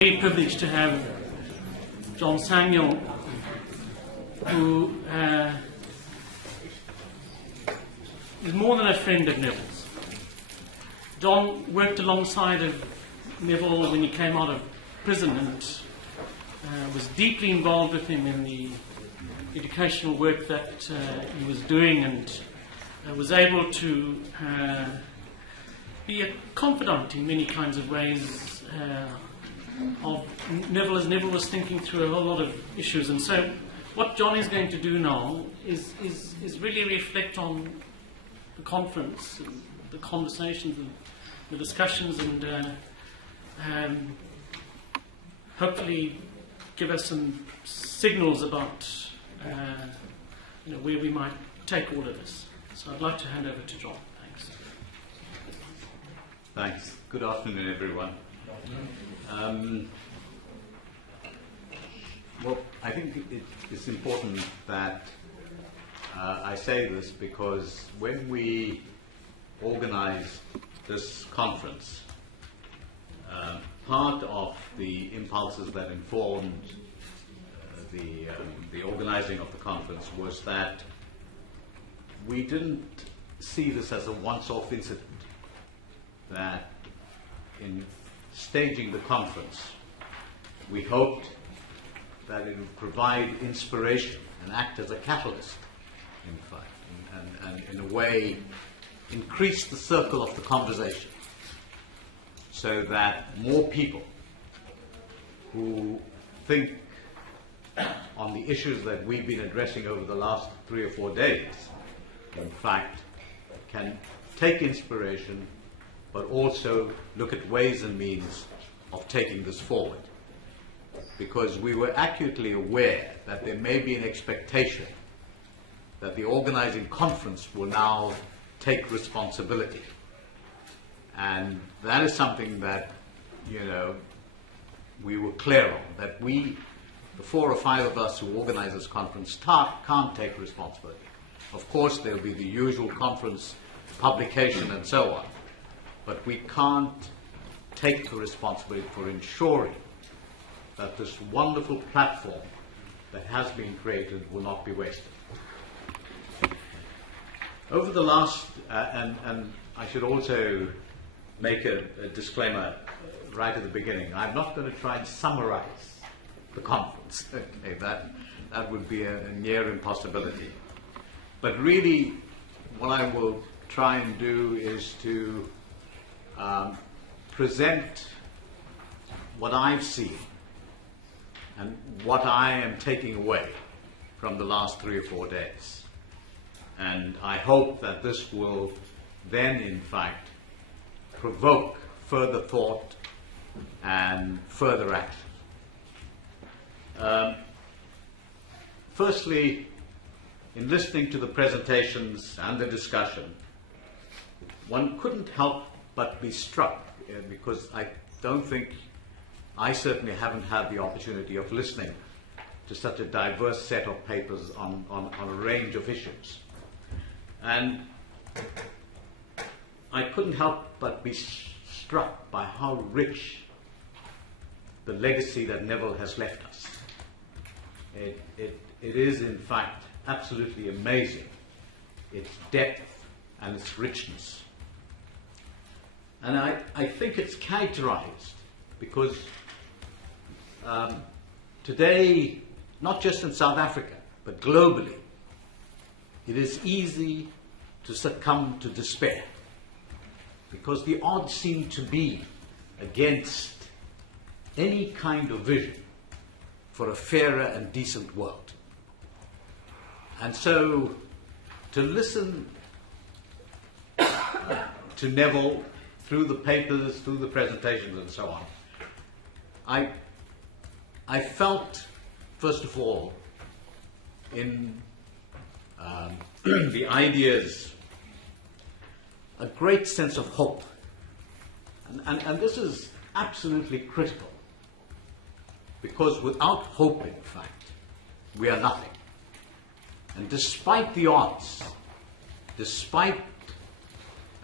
Very privileged to have John Samuel, who is more than a friend of Neville's. John worked alongside of Neville when he came out of prison and was deeply involved with him in the educational work that he was doing, and was able to be a confidant in many kinds of ways of Neville, as Neville was thinking through a whole lot of issues. And so what John is going to do now is really reflect on the conference, and the conversations and the discussions, and hopefully give us some signals about where we might take all of this. So I'd like to hand over to John. Thanks. Thanks. Good afternoon, everyone. Well, I think it's important that I say this, because when we organized this conference, part of the impulses that informed the organizing of the conference was that we didn't see this as a once-off incident, that in staging the conference, we hoped that it would provide inspiration and act as a catalyst, in fact, and in a way increase the circle of the conversation, so that more people who think on the issues that we've been addressing over the last 3 or 4 days, in fact, can take inspiration, but also look at ways and means of taking this forward. Because we were acutely aware that there may be an expectation that the organizing conference will now take responsibility. And that is something that, we were clear on, that we, the 4 or 5 of us who organize this conference, can't take responsibility. Of course, there will be the usual conference publication and so on, but we can't take the responsibility for ensuring that this wonderful platform that has been created will not be wasted. Over the last, and I should also make a disclaimer right at the beginning, I'm not going to try and summarize the conference. Okay, that would be a near impossibility. But really, what I will try and do is to present what I've seen and what I am taking away from the last 3 or 4 days. And I hope that this will then, in fact, provoke further thought and further action. Firstly, in listening to the presentations and the discussion, one couldn't help but be struck, because I don't think, I certainly haven't had the opportunity of listening to such a diverse set of papers on a range of issues. And I couldn't help but be struck by how rich the legacy that Neville has left us. It is, in fact, absolutely amazing, its depth and its richness. And I think it's characterized because today, not just in South Africa, but globally, it is easy to succumb to despair, because the odds seem to be against any kind of vision for a fairer and decent world. And so, to listen to Neville through the papers, through the presentations and so on, I felt, first of all, in the ideas, a great sense of hope. And this is absolutely critical, because without hope, in fact, we are nothing. And despite the odds, despite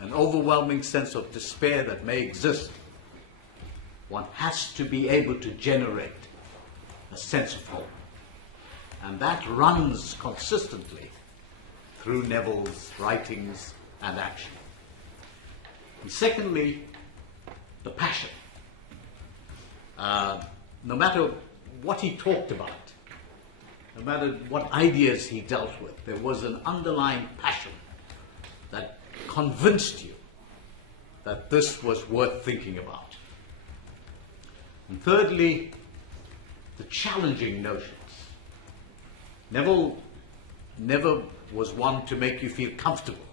an overwhelming sense of despair that may exist, one has to be able to generate a sense of hope. And that runs consistently through Neville's writings and action. And secondly, the passion. No matter what he talked about, no matter what ideas he dealt with, there was an underlying passion that convinced you that this was worth thinking about. And thirdly, the challenging notions. Neville never was one to make you feel comfortable.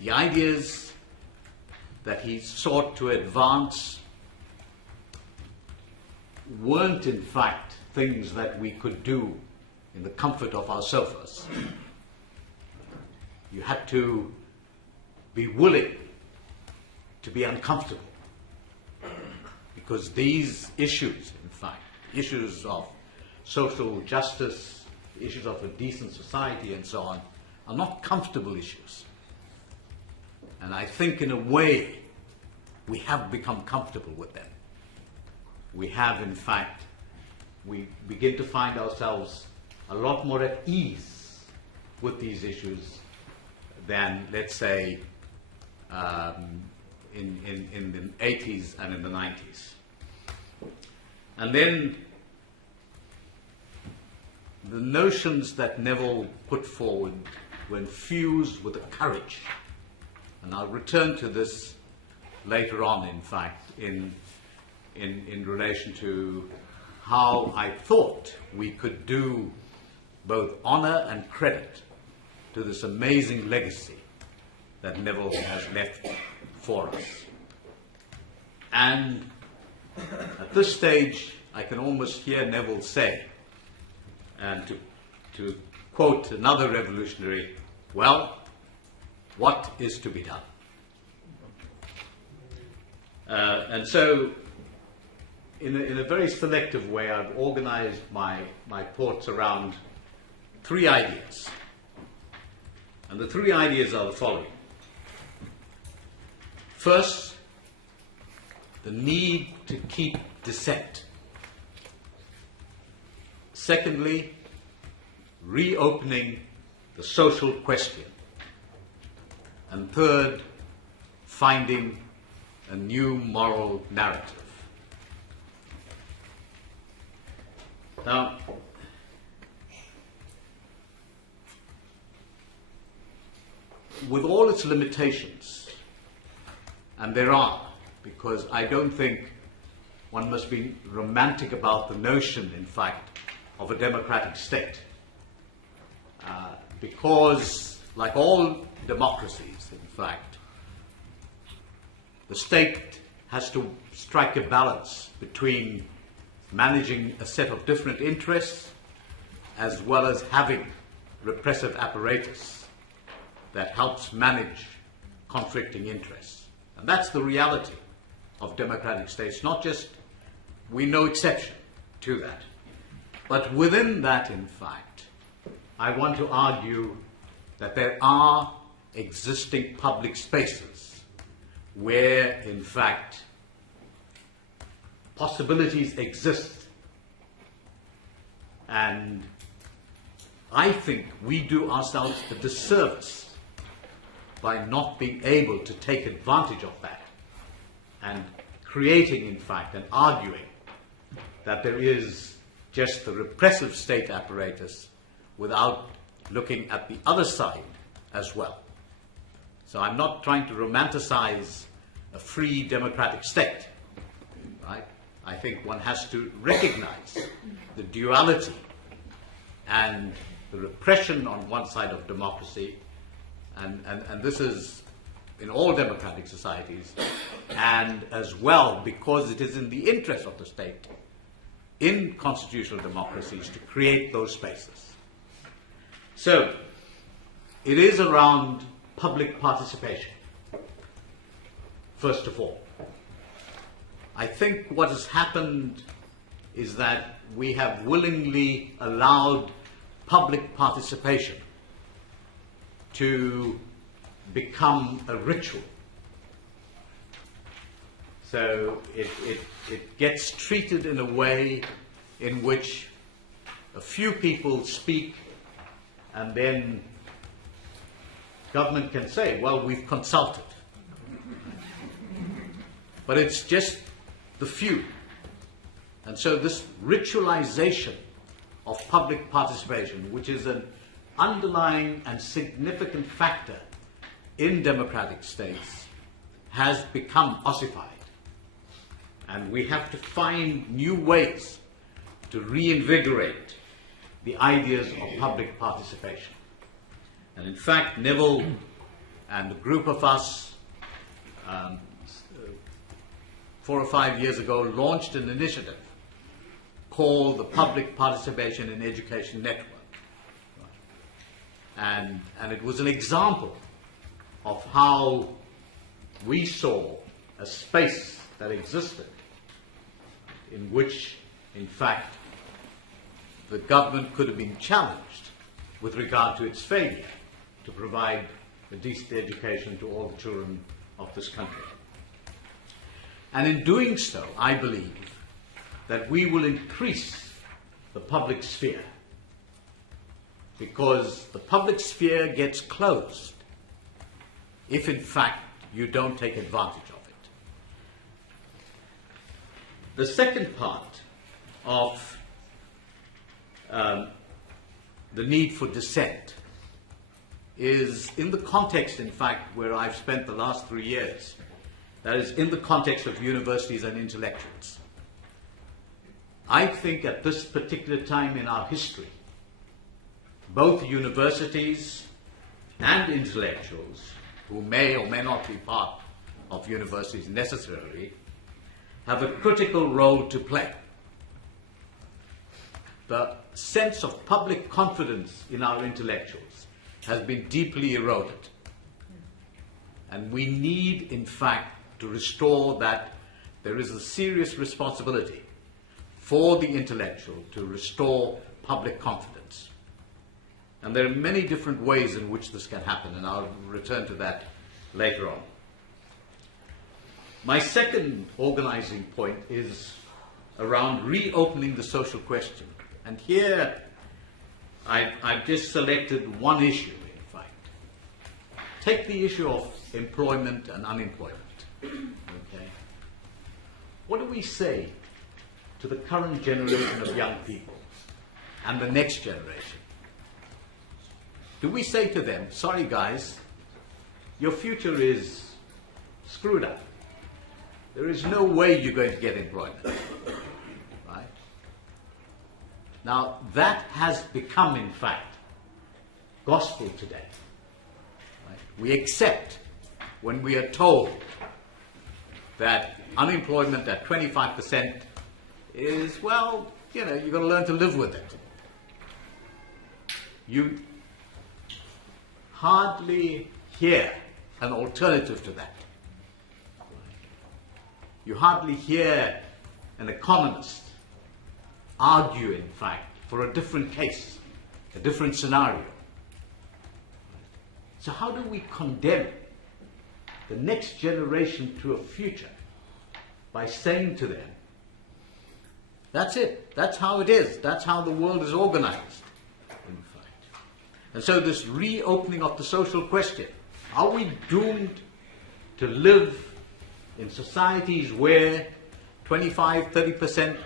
The ideas that he sought to advance weren't in fact things that we could do in the comfort of our sofas. You had to be willing to be uncomfortable, because these issues, in fact, issues of social justice, issues of a decent society and so on, are not comfortable issues. And I think in a way we have become comfortable with them. We have, in fact, we begin to find ourselves a lot more at ease with these issues than, let's say, in the 80s and in the 90s. And then the notions that Neville put forward were infused with a courage. And I'll return to this later on, in fact, in relation to how I thought we could do both honor and credit to this amazing legacy that Neville has left for us. And at this stage, I can almost hear Neville say, and to quote another revolutionary, well, what is to be done? And so, in a very selective way, I've organized my thoughts around three ideas. And the three ideas are the following. First, the need to keep dissent. Secondly, reopening the social question. And third, finding a new moral narrative. Now, with all its limitations, and there are, because I don't think one must be romantic about the notion, in fact, of a democratic state. Because, like all democracies, in fact, the state has to strike a balance between managing a set of different interests as well as having repressive apparatus that helps manage conflicting interests. And that's the reality of democratic states. Not just, we're no exception to that. But within that, in fact, I want to argue that there are existing public spaces where, in fact, possibilities exist. And I think we do ourselves a disservice by not being able to take advantage of that and creating, in fact, and arguing that there is just the repressive state apparatus without looking at the other side as well. So I'm not trying to romanticize a free democratic state, right? I think one has to recognize the duality and the repression on one side of democracy, and this is in all democratic societies, and as well because it is in the interest of the state in constitutional democracies to create those spaces. So, it is around public participation, first of all. I think what has happened is that we have willingly allowed public participation to become a ritual. So it gets treated in a way in which a few people speak, and then government can say, well, we've consulted. But it's just the few. And so this ritualization of public participation, which is an underlying and significant factor in democratic states, has become ossified. And we have to find new ways to reinvigorate the ideas of public participation. And in fact, Neville and a group of us 4 or 5 years ago launched an initiative called the Public Participation in Education Network. And it was an example of how we saw a space that existed in which, in fact, the government could have been challenged with regard to its failure to provide a decent education to all the children of this country. And in doing so, I believe that we will increase the public sphere, because the public sphere gets closed if, in fact, you don't take advantage of it. The second part of the need for dissent is in the context, in fact, where I've spent the last 3 years. That is, in the context of universities and intellectuals. I think at this particular time in our history, both universities and intellectuals, who may or may not be part of universities necessarily, have a critical role to play. The sense of public confidence in our intellectuals has been deeply eroded. And we need, in fact, to restore that. There is a serious responsibility for the intellectual to restore public confidence. And there are many different ways in which this can happen, and I'll return to that later on. My second organizing point is around reopening the social question. And here I've just selected one issue, in fact. Take the issue of employment and unemployment. Okay. What do we say to the current generation of young people and the next generation? Do we say to them, sorry guys, your future is screwed up. There is no way you're going to get employment. Right? Now, that has become, in fact, gospel today. Right? We accept when we are told that unemployment at 25% is, well, you've got to learn to live with it. You hardly hear an alternative to that. You hardly hear an economist argue, in fact, for a different case, a different scenario. So how do we condemn the next generation to a future by saying to them, that's it, that's how it is, that's how the world is organized, in fact. And so this reopening of the social question, are we doomed to live in societies where 25-30%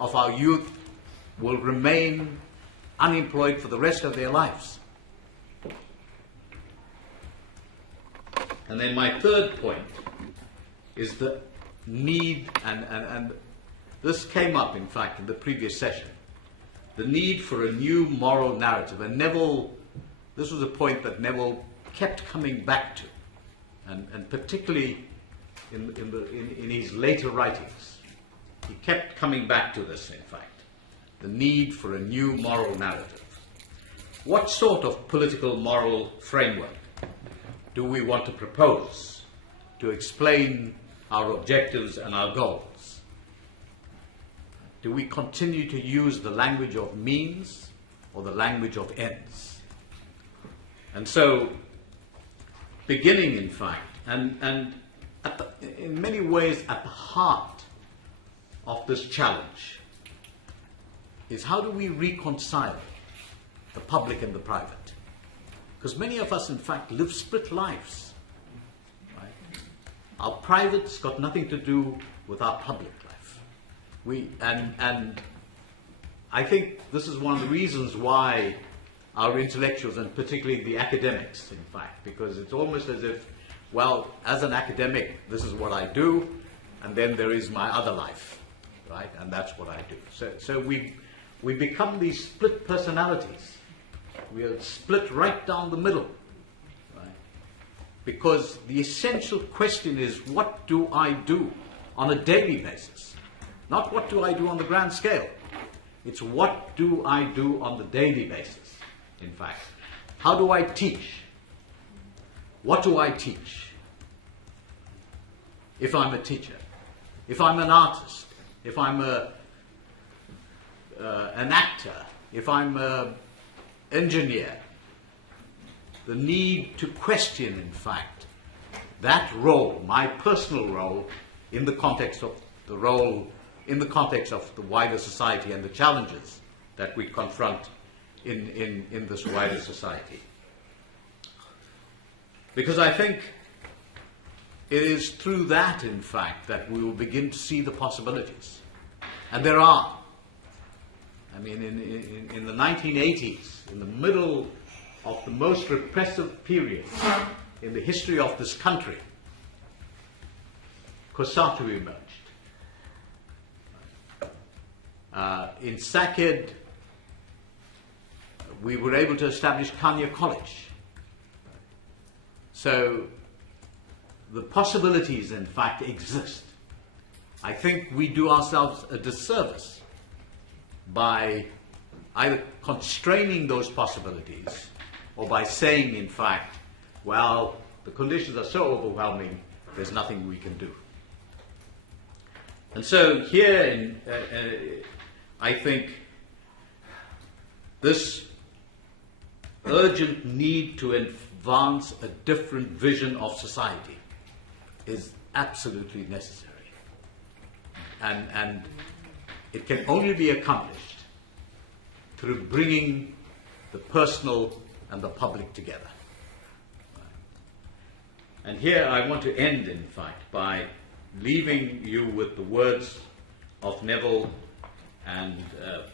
of our youth will remain unemployed for the rest of their lives? And then my third point is the need, and this came up, in fact, in the previous session, the need for a new moral narrative. And Neville, this was a point that Neville kept coming back to, and particularly in his later writings, he kept coming back to this, in fact, the need for a new moral narrative. What sort of political moral framework do we want to propose to explain our objectives and our goals? Do we continue to use the language of means or the language of ends? And so, beginning, in fact, and in many ways at the heart of this challenge is how do we reconcile the public and the private? Because many of us, in fact, live split lives. Right? Our private's got nothing to do with our public life. And I think this is one of the reasons why our intellectuals, and particularly the academics, in fact, because it's almost as if, well, as an academic, this is what I do, and then there is my other life, right? And that's what I do. So we become these split personalities. We are split right down the middle, right? Because the essential question is, what do I do on a daily basis? Not what do I do on the grand scale. It's what do I do on the daily basis, in fact. How do I teach? What do I teach? If I'm a teacher, if I'm an artist, if I'm an actor, if I'm an engineer, the need to question, in fact, that role, my personal role, in the context of the role, in the context of the wider society and the challenges that we confront in this wider society. Because I think it is through that, in fact, that we will begin to see the possibilities. And there are. I mean, in the 1980s, in the middle of the most repressive period in the history of this country, COSATU emerged. In SACED, we were able to establish Kanya College. So the possibilities, in fact, exist. I think we do ourselves a disservice by either constraining those possibilities or by saying, in fact, well, the conditions are so overwhelming, there's nothing we can do. And so here, I think this urgent need to advance a different vision of society is absolutely necessary. And it can only be accomplished through bringing the personal and the public together. And here I want to end, in fact, by leaving you with the words of Neville, and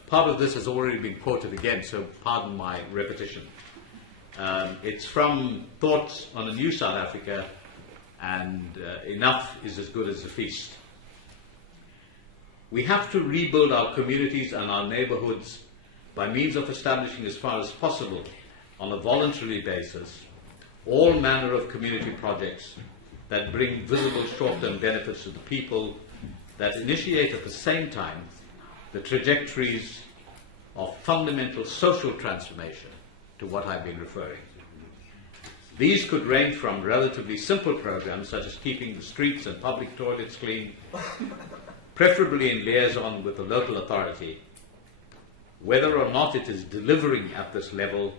part of this has already been quoted again, so pardon my repetition. It's from Thoughts on a New South Africa, and enough is as good as a feast. We have to rebuild our communities and our neighborhoods by means of establishing, as far as possible, on a voluntary basis, all manner of community projects that bring visible short-term benefits to the people, that initiate at the same time the trajectories of fundamental social transformation to what I've been referring to. These could range from relatively simple programs such as keeping the streets and public toilets clean, preferably in liaison with the local authority, whether or not it is delivering at this level,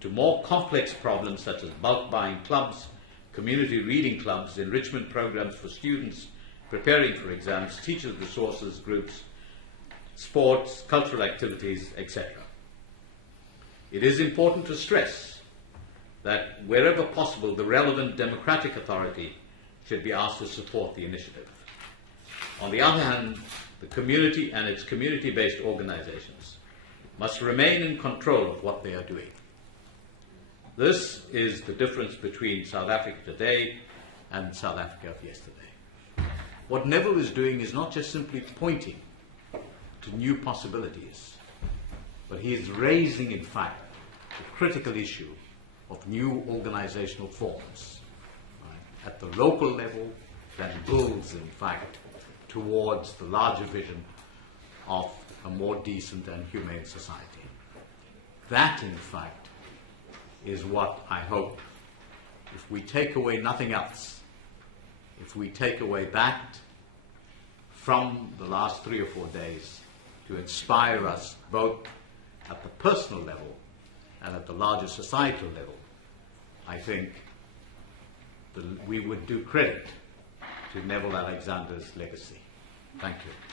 to more complex problems such as bulk buying clubs, community reading clubs, enrichment programs for students preparing for exams, teachers' resources groups, sports, cultural activities, etc. It is important to stress that wherever possible, the relevant democratic authority should be asked to support the initiative. On the other hand, the community and its community-based organizations must remain in control of what they are doing. This is the difference between South Africa today and South Africa of yesterday. What Neville is doing is not just simply pointing to new possibilities, but he is raising, in fact, the critical issue of new organizational forms, right, at the local level that builds, in fact, towards the larger vision of a more decent and humane society. That, in fact, is what I hope, if we take away nothing else, if we take away that from the last 3 or 4 days, to inspire us both at the personal level and at the larger societal level, I think we would do credit to Neville Alexander's legacy. Thank you.